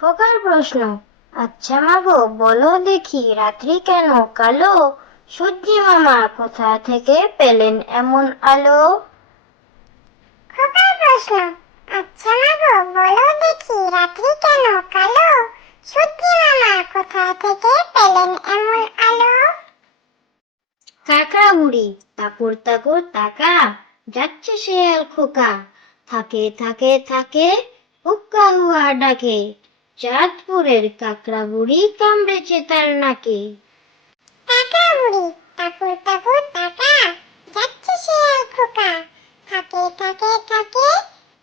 প্রশ্ন। আচ্ছা মাগো বলো দেখি রাত্রি কেন? কালো? সূর্যি মামা কোথা থেকে পেলেন এমন আলো? খোকার প্রশ্ন। আচ্ছা মাগো বলো দেখি রাত্রি কেন? কালো? সত্যি মামা কোথা থেকে পেলেন এমন আলো? বুড়ি তাকুর তাকুর তাকা যাচ্ছে শেয়াল খোকা। থাকে থাকে থাকে হুক্কা হুয়া ডাকে। চাঁদপুরের কাকড়া বুড়ি কামড়েছে তার নাকে। টাকা বুড়ি টাকুর টাকুর টাকা যাচ্ছে শিয়াল খোকা। থাকে থাকে থাকে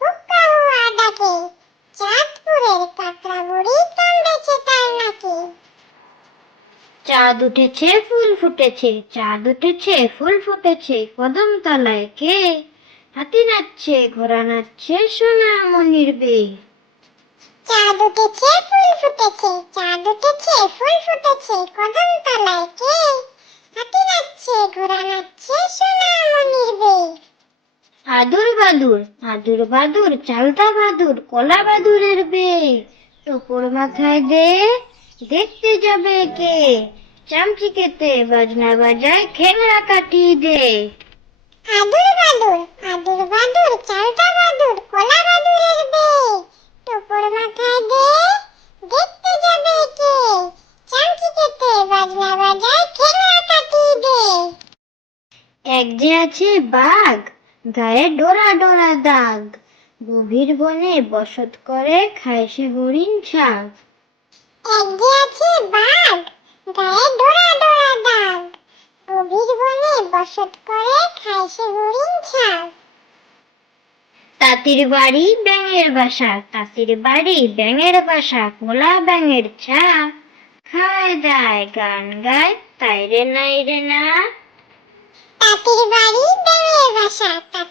হুক্কা হুয়া ডাকে। চাঁদপুরের কাকড়া বুড়ি কামড়েছে তার নাকি। চাঁদ উঠেছে ফুল ফুটেছে চাঁদ উঠেছে ফুল ফুটেছে কদম তলায় কে? হাতি নাচছে ঘোড়া নাচছে সোনা মনির বে চাঁদ উঠেছে ফুল ফুটেছে চাঁদ উঠেছে ফুল ফুটেছে কদম তলায় কে? হাতি নাচছে ঘোড়া নাচছে সোনা মনির বে আদুর বাদুর আদুর বাদুর চালতা বাদুর কলা বাদুরের বে উপর মাথায় দে দেখতে যাবে কে? চামচিকেতে বাজনা বাজায় খেলনা কাটিয়ে দে। আদুর বাদুর আদুর বাদুর চালতা বাদুর কলা বাদুরের বে টুপুর মাথায় দে দেখতে যাবে কে চামচি কেটে বাজনা বাজায় খেলনা কাটিয়ে দে এক যে আছে বাঘ গায়ে ডোরা ডোরা দাগ। গভীর বনে বসত করে খায় সে হরিণ শাক এক যে আছে বাঘ গায়ে ডোরা ডোরা দাগ। গভীর বনে বসত করে খায় সে হরিণ তাঁতির বাড়ি ব্যাঙের বাসা তাঁতির বাড়ি ব্যাঙের বাসা কোলা ব্যাঙের ছা খায় দায় গান গায় তাই রে নাই রে না। Patir Marín de Bebasata.